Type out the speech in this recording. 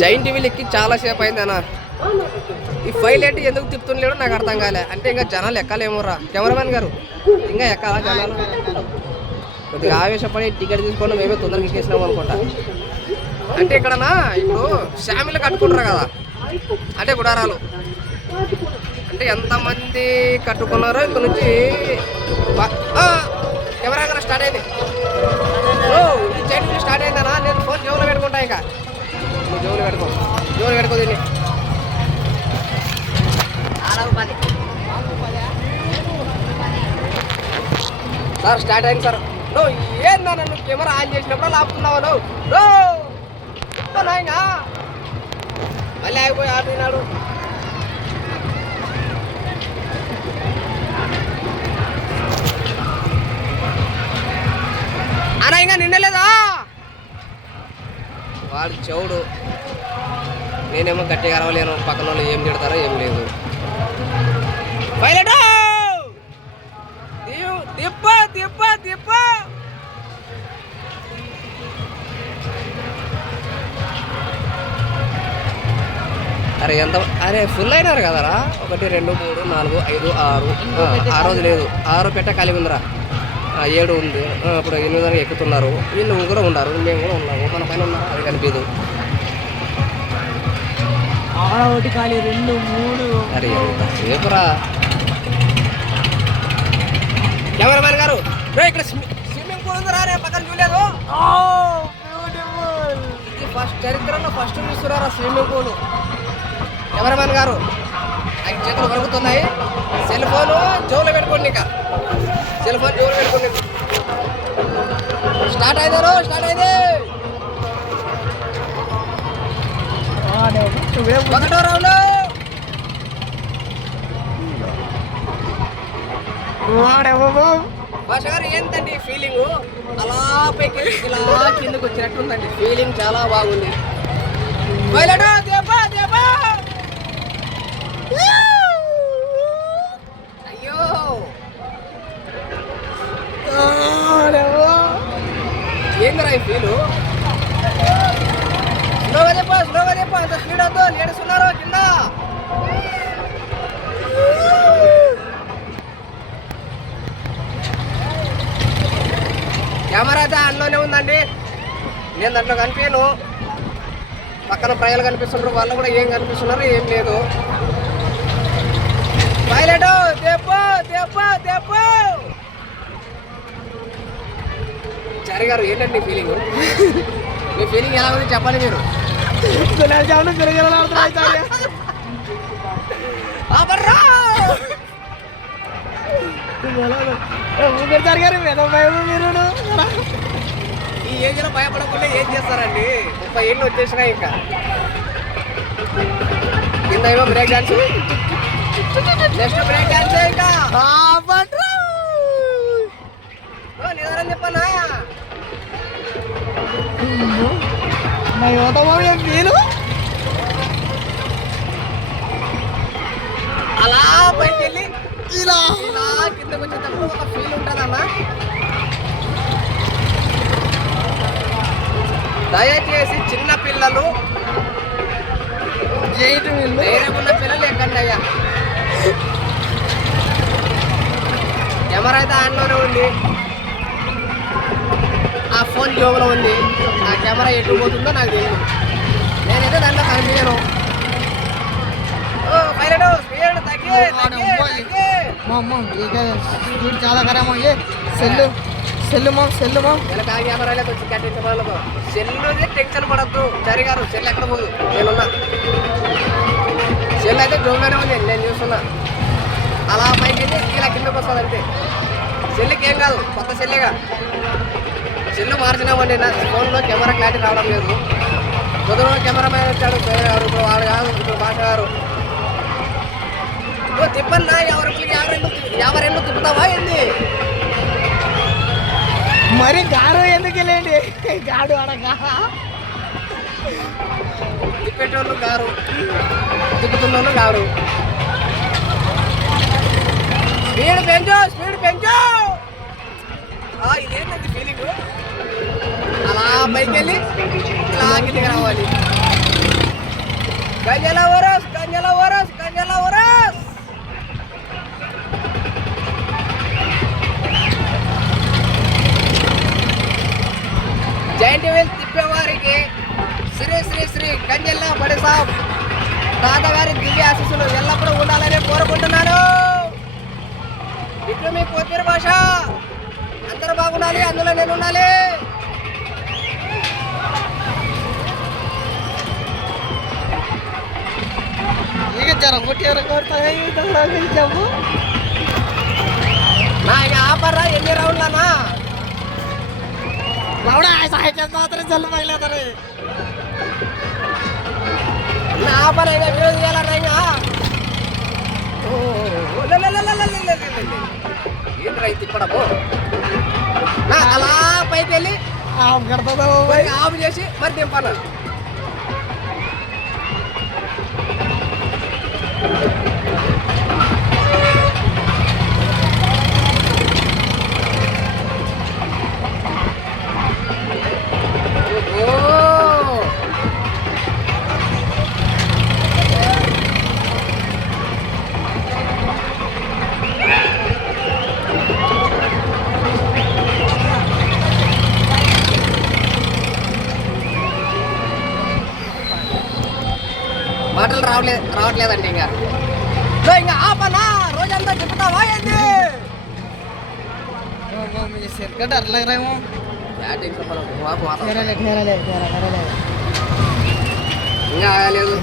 Giant టీవీలు ఎక్కి చాలాసేపు అయింది అన్న. ఈ ఫైల్ ఏంటి ఎందుకు తిప్పుతుండలేడో నాకు అర్థం కాలే. అంటే ఇంకా జనాలు ఎక్కాలేమోరా కెమెరామెన్ గారు, ఇంకా ఎక్కాలా జనాలు? కొద్దిగా ఆవేశపడి టికెట్ తీసుకోవడం మేమే తొందరగా ఎక్కేసినాము అనుకుంటా. అంటే ఇక్కడనా ఇప్పుడు ఫ్యామిలీ కట్టుకుంటారు కదా, అంటే గుడారాలు, అంటే ఎంతమంది కట్టుకున్నారో ఇక్కడ నుంచి కెమెరా గారు స్టార్ట్ అయింది. ఈ జైంట్ స్టార్ట్ అయిందనా? నేను ఫోన్ జోలో పెట్టుకుంటా. ఇంకా జోలు పెట్టుకో దీన్ని. సార్ స్టార్ట్ అయింది సార్. ఏందా నన్ను కెమెరా ఆన్ చేసినప్పుడు లాపుతున్నావా నువ్వు? నాయనా మళ్ళీ ఆగిపోయి ఆపినాడు. అనా ఇంకా నిండలేదా వాడు చెవుడు. నేనేమో గట్టిగా అరవలేను, పక్కన వాళ్ళు ఏం తిడతారో ఏం లేదు. పైలట్ తిప్ప అరే ఎంత అరే ఫుల్ అయినారు కదరా. 1 2 3 4 5 6 6 లేదు, 6 పెట్ట ఖాళీ ఉందిరా. 7 ఉంది. ఇప్పుడు 8 ఎక్కుతున్నారు. వీళ్ళు కూడా ఉన్నారు, మేము కూడా ఉన్నాము. మన పైన ఉన్నారు, అది కనిపించదు. ఒకటి ఖాళీ 2 3. అరే ఎంత సేపురా కెమెరామెన్ గారు. ఇక్కడ స్విమ్మింగ్ పూల్ ఉందిరా, రే పక్కన చూడలేదు. ఇది చరిత్రలో ఫస్ట్ చూస్తున్నారా స్విమ్మింగ్ పూల్. కెమెరామెన్ గారు నాకు చేతులు వరుగుతున్నాయి. సెల్ ఫోన్ జోలో పెట్టుకోండి. ఇంకా సెల్ ఫోన్ జోలో పెట్టుకోండి. స్టార్ట్ అయింది. ఒకటో రౌండ్. భాష గారు ఏంటండి ఫీలింగ్? అలా పైకి ఇలా కిందకు వచ్చినట్టుందండి. ఫీలింగ్ చాలా బాగుంది. అయ్యో ఏందిరా ఈ ఫీలు? స్లోగా చెప్ప అంత స్పీడ్ వద్దు. లేడుస్తున్నారు కింద. కెమెరా అయితే అందులోనే ఉందండి. నేను దాంట్లో కనిపించను. పక్కన ప్రజలు కనిపిస్తున్నారు, వాళ్ళు కూడా ఏం కనిపిస్తున్నారు ఏం లేదు. పైలట్ తెప్పు. చారి గారు ఏంటండి ఫీలింగ్? మీ ఫీలింగ్ ఎలా ఉంది చెప్పండి మీరు. ఈ ఏజ్లో భయపడకుండా ఏం చేస్తారండి? 30 ఏళ్ళు వచ్చేసినాయి. ఇంకా కింద ఏమో break dance, next break dance. ఇంకా నిదానం చెప్పనా? అలా పైకి వెళ్ళి ఇలా కిందకు వచ్చేటప్పుడు ఒక ఫీల్ ఉంటుందన్నా. దయచేసి చిన్న పిల్లలు, ధైర్యం ఉన్న పిల్లలు ఎక్కండి అయ్యా. కెమెరా అయితే ఆన్లోనే ఉంది, ఆ ఫోన్ జోబులో ఉంది. ఆ కెమెరా ఎటు పోతుందో నాకు తెలియదు. నేనైతే దాంట్లో కనిపించను. పైలట్ స్పీడ్ తగ్గి చాలా ఖరాబ్. సెల్లు ఇలా కెమెరాలే కొంచెం కట్టించే వాళ్ళకు సెల్లుది టెన్షన్ పడద్దు. జరిగారు సెల్ ఎక్కడ పోదు, నేనున్నా. సెల్ అయితే జోబులోనే ఉంది, నేను చూస్తున్నా. అలా పైకి వెళ్ళి ఇలా కిందకు వస్తుంది అంతే. సెల్లుకి ఏం కాదు, కొత్త సెల్లేగా. సెల్లు మార్చినామండి. నా ఫోన్లో కెమెరా క్లారిటీ రావడం లేదు. పొద్దున కెమెరామెన్ వచ్చాడు వేరే ఎవరు, ఇప్పుడు వాడు కాదు, ఇప్పుడు భాష గారు. తిప్పన్నా 52 తిప్పుతావా ఏంది? మరి గారు ఎందుకు వెళ్ళండి? గాడు అడగా తిప్పేటోళ్ళు గారు, తిప్పుతున్నోళ్ళు గారు. స్పీడ్ పెంచు. ఇదేంటండి ఫీలింగ్? అలా పైకి వెళ్ళి ఇలా గంజల ఓరస్ గంజల ఓరస్ గంజల ఓరస్ జైంట్ వీల్ తిప్పేవారికి శ్రీ శ్రీ శ్రీ గంజల్ల బడి సాబ్ తాతగారి దివ్య ఆశీస్సులు ఎల్లప్పుడూ ఉండాలని కోరుకుంటున్నాను. ఇట్లు మీ కొత్తిమీర భాష. అందరూ బాగుండాలి, అందులో నేను ఉండాలి. ಈಗ ಜರ ಮುಟ್ಟಿಯವ್ರ ಕೊಡ್ತಾರೆ చెప్పు నా ఇక ఆపర్రా ఎన్ని రౌండ్లనా లవడ సాహిత్యం మాత్రం జల్లు పగిలేతారు నా ఆపర్ ఇక వీడియో తీయాలన్నా ఇంకా ఏం రైతు ఇప్పడము నా అలా పైకి వెళ్ళి కడతా ఆఫ్ చేసి మరి దింపాను. మాటలు రావట్లేదండి ఇంకా ఇంకా ఆపనా రోజంతా చెప్తావా ఏంటి సెర్కట్ అర్లేరేమో ఇంకా ఆగలేదు.